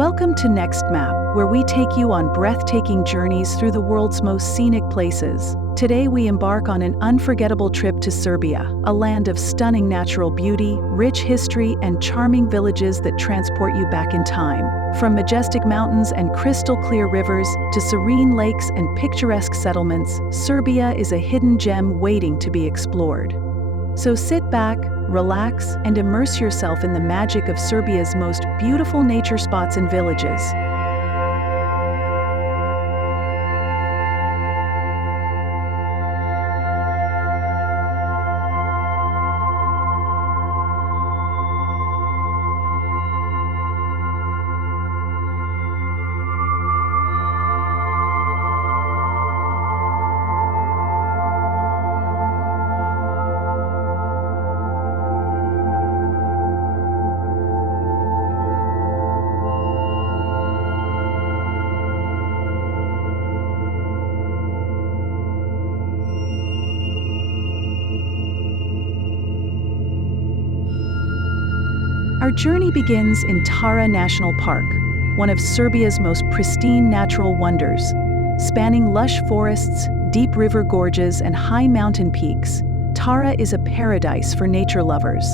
Welcome to Next Map, where we take you on breathtaking journeys through the world's most scenic places. Today we embark on an unforgettable trip to Serbia, a land of stunning natural beauty, rich history, and charming villages that transport you back in time. From majestic mountains and crystal-clear rivers to serene lakes and picturesque settlements, Serbia is a hidden gem waiting to be explored. So sit back, relax, and immerse yourself in the magic of Serbia's most beautiful nature spots and villages. Our journey begins in Tara National Park, one of Serbia's most pristine natural wonders. Spanning lush forests, deep river gorges, and high mountain peaks, Tara is a paradise for nature lovers.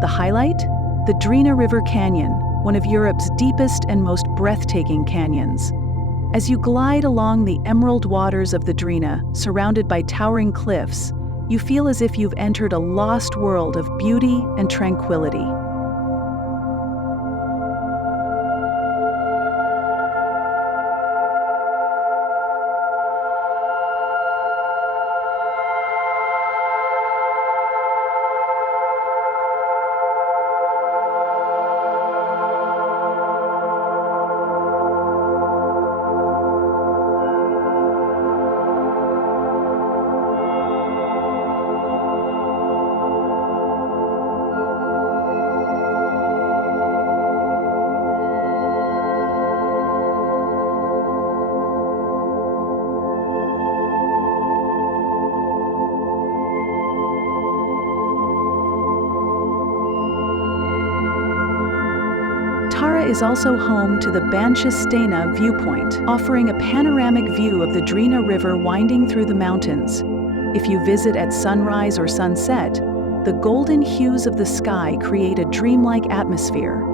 The highlight? The Drina River Canyon, one of Europe's deepest and most breathtaking canyons. As you glide along the emerald waters of the Drina, surrounded by towering cliffs, you feel as if you've entered a lost world of beauty and tranquility. Tara is also home to the Banjša Stena viewpoint, offering a panoramic view of the Drina River winding through the mountains. If you visit at sunrise or sunset, the golden hues of the sky create a dreamlike atmosphere.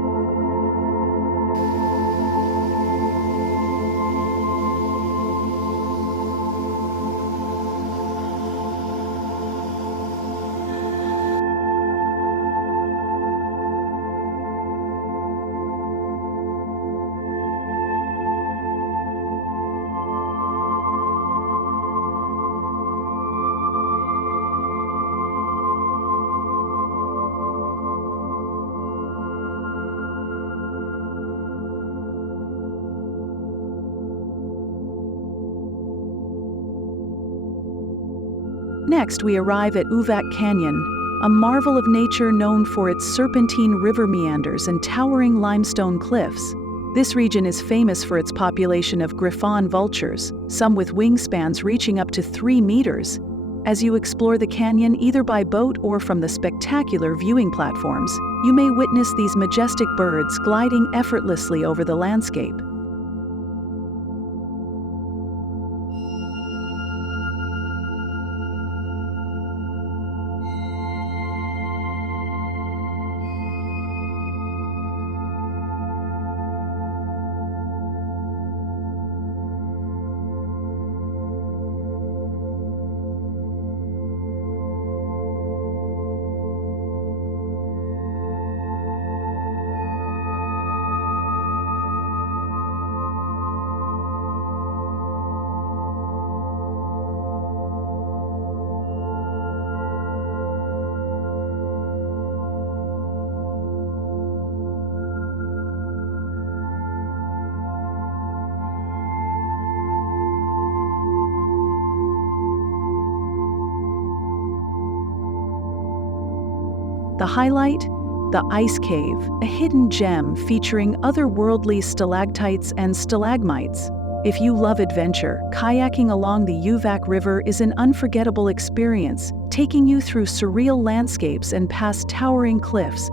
Next, we arrive at Uvac Canyon, a marvel of nature known for its serpentine river meanders and towering limestone cliffs. This region is famous for its population of griffon vultures, some with wingspans reaching up to 3 meters. As you explore the canyon either by boat or from the spectacular viewing platforms, you may witness these majestic birds gliding effortlessly over the landscape. The highlight? The Ice Cave, a hidden gem featuring otherworldly stalactites and stalagmites. If you love adventure, kayaking along the Uvac River is an unforgettable experience, taking you through surreal landscapes and past towering cliffs.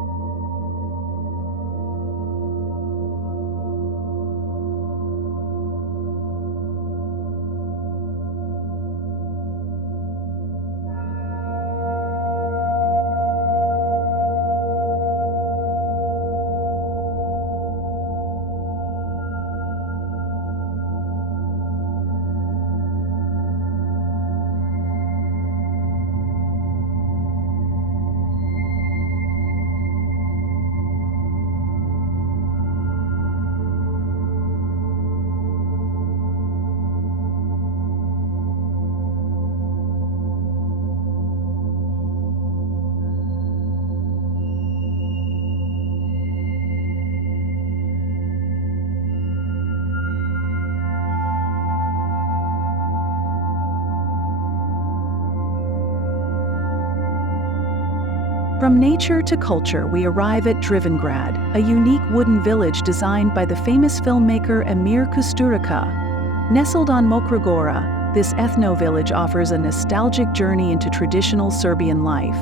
From nature to culture, we arrive at Drvengrad, a unique wooden village designed by the famous filmmaker Emir Kusturica. Nestled on Mokra Gora, this ethno-village offers a nostalgic journey into traditional Serbian life.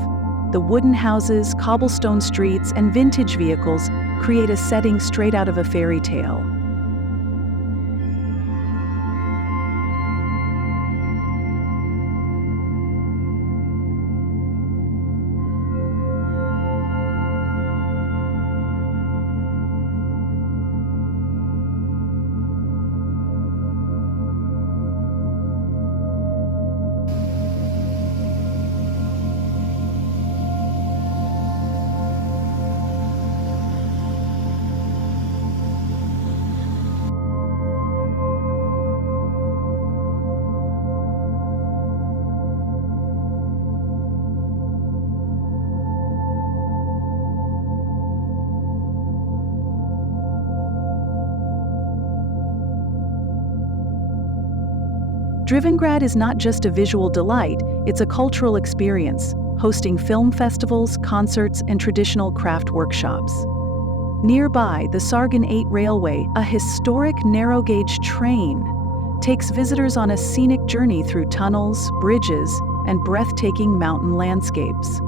The wooden houses, cobblestone streets, and vintage vehicles create a setting straight out of a fairy tale. Drvengrad is not just a visual delight, it's a cultural experience, hosting film festivals, concerts, and traditional craft workshops. Nearby, the Sargan 8 Railway, a historic narrow-gauge train, takes visitors on a scenic journey through tunnels, bridges, and breathtaking mountain landscapes.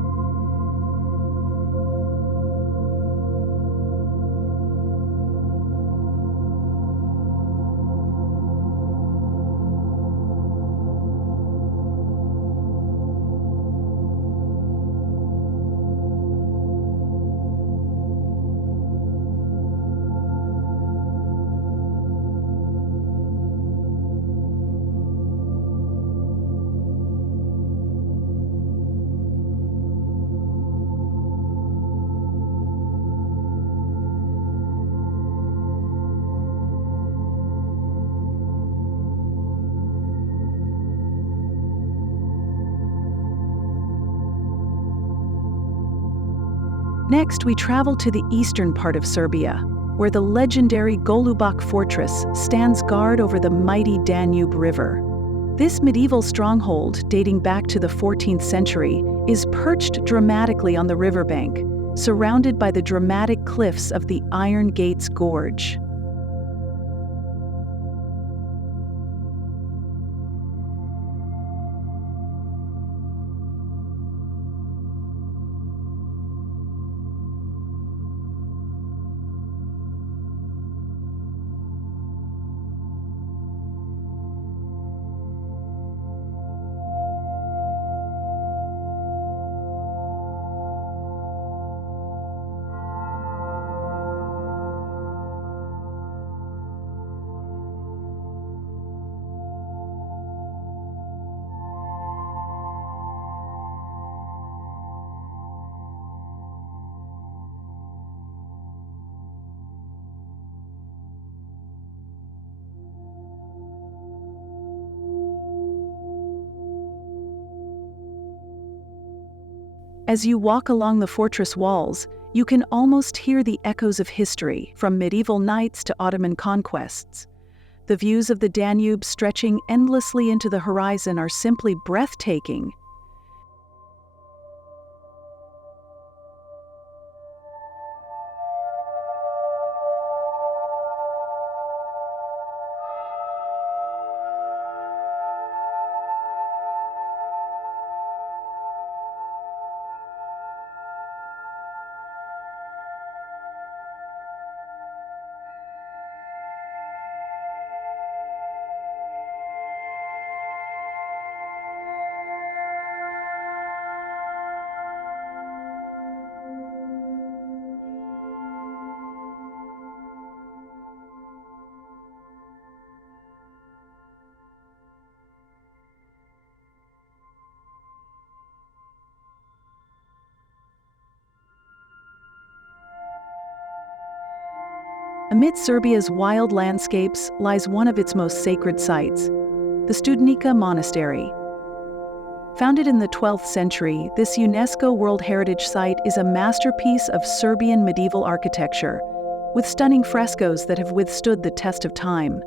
Next, we travel to the eastern part of Serbia, where the legendary Golubac fortress stands guard over the mighty Danube River. This medieval stronghold, dating back to the 14th century, is perched dramatically on the riverbank, surrounded by the dramatic cliffs of the Iron Gates Gorge. As you walk along the fortress walls, you can almost hear the echoes of history, from medieval knights to Ottoman conquests. The views of the Danube stretching endlessly into the horizon are simply breathtaking. Amid Serbia's wild landscapes lies one of its most sacred sites, the Studenica Monastery. Founded in the 12th century, this UNESCO World Heritage Site is a masterpiece of Serbian medieval architecture, with stunning frescoes that have withstood the test of time.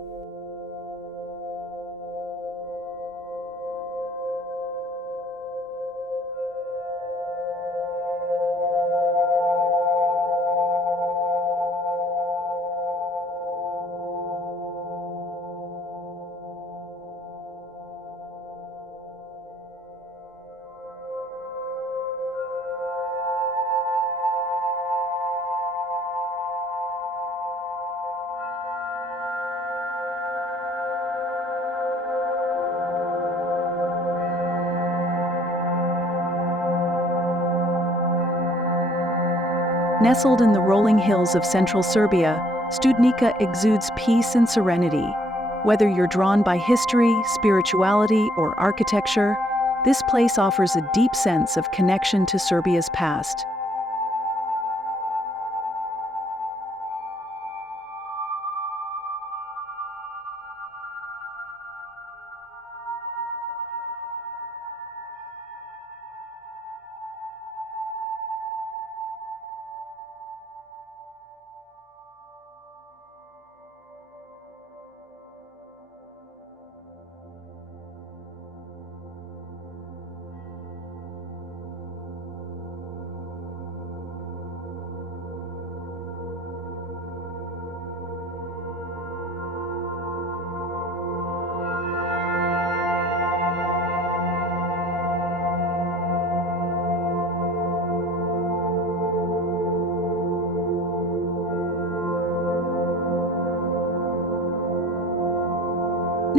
Nestled in the rolling hills of central Serbia, Studenica exudes peace and serenity. Whether you're drawn by history, spirituality, or architecture, this place offers a deep sense of connection to Serbia's past.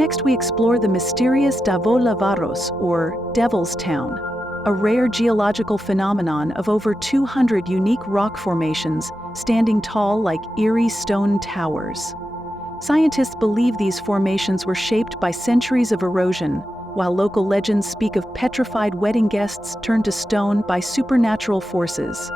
Next, we explore the mysterious Đavolja Varoš, or Devil's Town, a rare geological phenomenon of over 200 unique rock formations standing tall like eerie stone towers. Scientists believe these formations were shaped by centuries of erosion, while local legends speak of petrified wedding guests turned to stone by supernatural forces.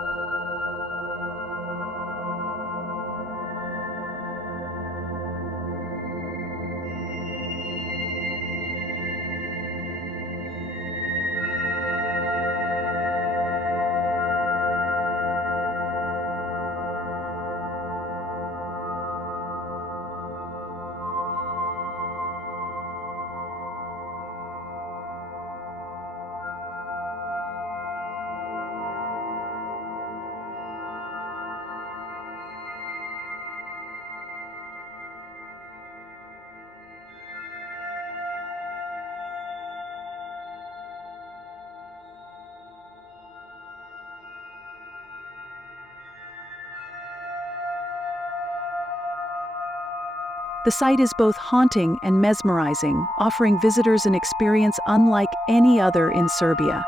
The site is both haunting and mesmerizing, offering visitors an experience unlike any other in Serbia.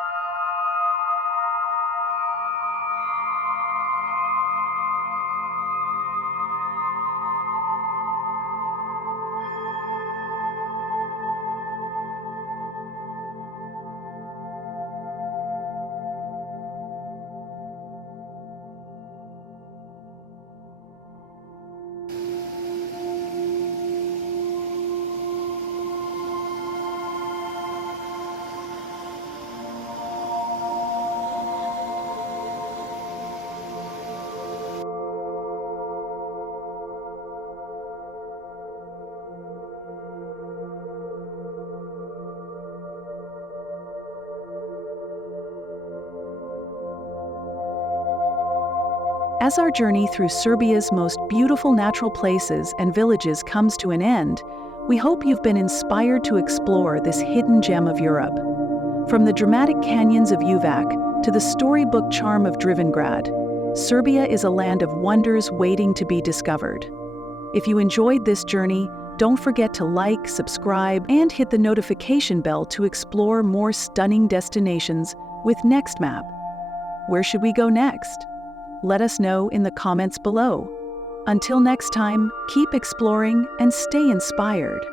As our journey through Serbia's most beautiful natural places and villages comes to an end, we hope you've been inspired to explore this hidden gem of Europe. From the dramatic canyons of Uvac to the storybook charm of Drvengrad, Serbia is a land of wonders waiting to be discovered. If you enjoyed this journey, don't forget to like, subscribe, and hit the notification bell to explore more stunning destinations with Next Map. Where should we go next? Let us know in the comments below. Until next time, keep exploring and stay inspired.